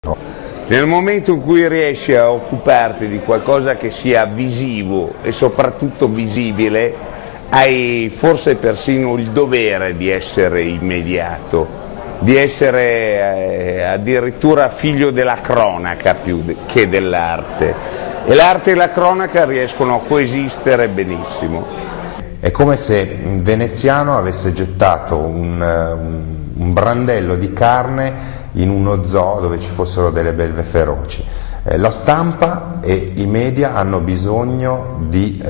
Nel momento in cui riesci a occuparti di qualcosa che sia visivo e soprattutto visibile, hai forse persino il dovere di essere immediato, di essere addirittura figlio della cronaca più che dell'arte. E l'arte e la cronaca riescono a coesistere benissimo. È come se Veneziano avesse gettato un brandello di carne in uno zoo dove ci fossero delle belve feroci. La stampa e i media hanno bisogno di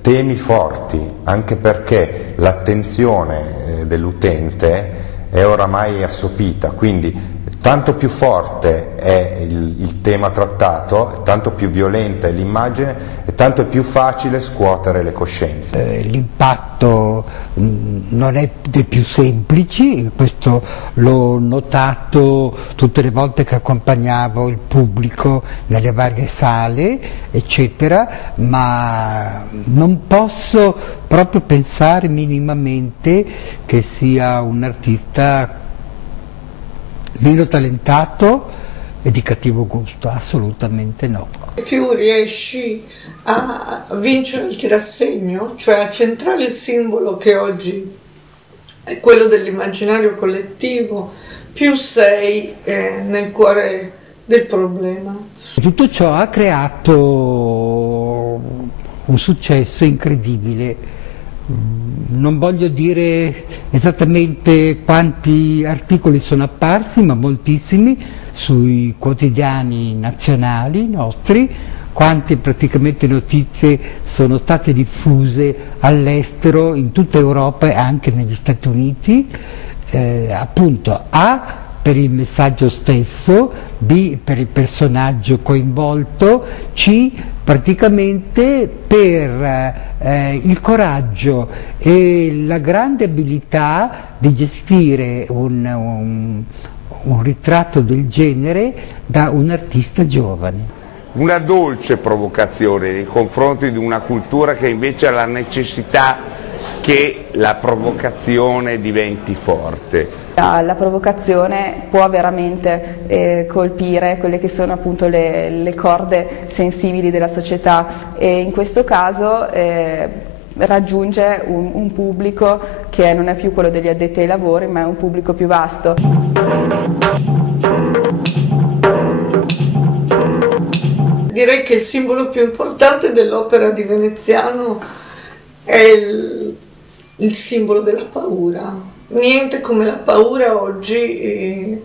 temi forti, anche perché l'attenzione dell'utente è oramai assopita, quindi tanto più forte è il tema trattato, tanto più violenta è l'immagine e tanto è più facile scuotere le coscienze. L'impatto non è dei più semplici, questo l'ho notato tutte le volte che accompagnavo il pubblico nelle varie sale, eccetera, ma non posso proprio pensare minimamente che sia un artista meno talentato e di cattivo gusto, assolutamente no. Più riesci a vincere il tirassegno, cioè a centrare il simbolo che oggi è quello dell'immaginario collettivo, più sei nel cuore del problema. Tutto ciò ha creato un successo incredibile. Non voglio dire esattamente quanti articoli sono apparsi, ma moltissimi sui quotidiani nazionali nostri, quante praticamente notizie sono state diffuse all'estero, in tutta Europa e anche negli Stati Uniti, appunto A per il messaggio stesso, B per il personaggio coinvolto, C praticamente per il coraggio e la grande abilità di gestire un ritratto del genere da un artista giovane. Una dolce provocazione nei confronti di una cultura che invece ha la necessità che la provocazione diventi forte. La provocazione può veramente colpire quelle che sono appunto le corde sensibili della società e in questo caso raggiunge un pubblico che non è più quello degli addetti ai lavori, ma è un pubblico più vasto. Direi che il simbolo più importante dell'opera di Veneziano è il simbolo della paura. Niente come la paura oggi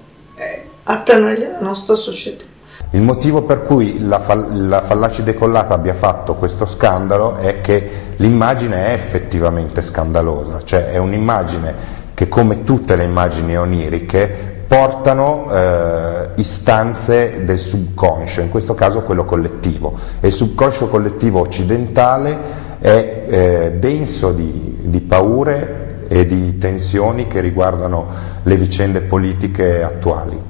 attanaglia la nostra società. Il motivo per cui la Fallaci decollata abbia fatto questo scandalo è che l'immagine è effettivamente scandalosa, cioè è un'immagine che, come tutte le immagini oniriche, portano istanze del subconscio, in questo caso quello collettivo, e il subconscio collettivo occidentale è denso di paure e di tensioni che riguardano le vicende politiche attuali.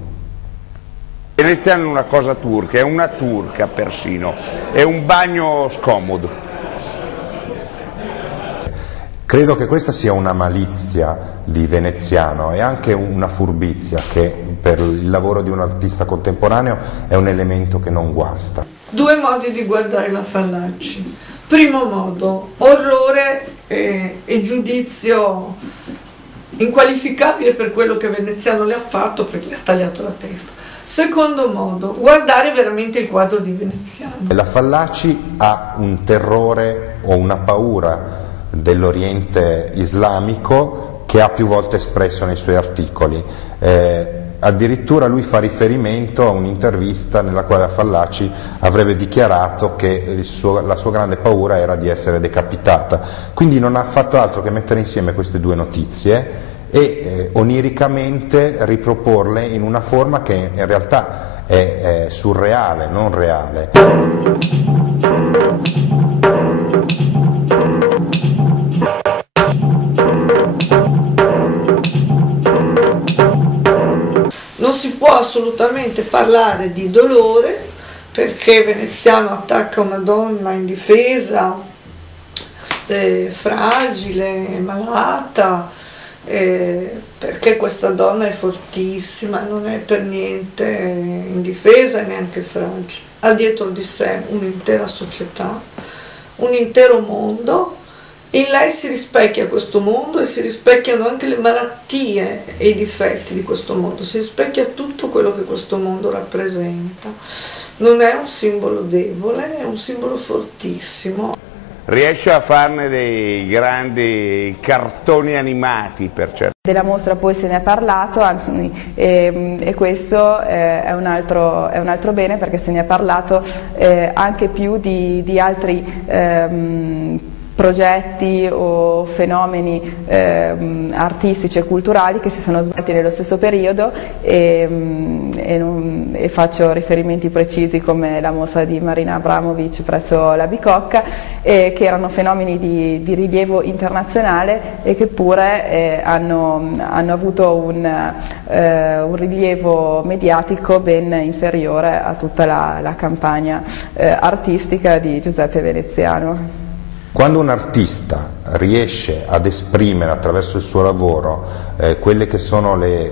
Veneziano è una cosa turca, è una turca persino, è un bagno scomodo. Credo che questa sia una malizia di Veneziano e anche una furbizia che per il lavoro di un artista contemporaneo è un elemento che non guasta. Due modi di guardare la Fallaci. Primo modo, orrore e giudizio inqualificabile per quello che Veneziano le ha fatto, perché le ha tagliato la testa. Secondo modo, guardare veramente il quadro di Veneziano. La Fallaci ha un terrore o una paura dell'Oriente islamico che ha più volte espresso nei suoi articoli. Addirittura lui fa riferimento a un'intervista nella quale la Fallaci avrebbe dichiarato che la sua grande paura era di essere decapitata. Quindi non ha fatto altro che mettere insieme queste due notizie e oniricamente riproporle in una forma che in realtà è surreale, non reale. Non si può assolutamente parlare di dolore perché Veneziano attacca una donna indifesa, fragile, malata, perché questa donna è fortissima, non è per niente indifesa e neanche fragile, ha dietro di sé un'intera società, un intero mondo. In lei si rispecchia questo mondo e si rispecchiano anche le malattie e i difetti di questo mondo, si rispecchia tutto quello che questo mondo rappresenta. Non è un simbolo debole, è un simbolo fortissimo. Riesce a farne dei grandi cartoni animati per certo. Della mostra poi se ne è parlato, anzi, e questo è un altro bene, perché se ne è parlato anche più di altri progetti o fenomeni artistici e culturali che si sono svolti nello stesso periodo, e faccio riferimenti precisi come la mostra di Marina Abramovic presso la Bicocca, che erano fenomeni di rilievo internazionale e che pure hanno avuto un rilievo mediatico ben inferiore a tutta la campagna artistica di Giuseppe Veneziano. Quando un artista riesce ad esprimere attraverso il suo lavoro quelle che sono le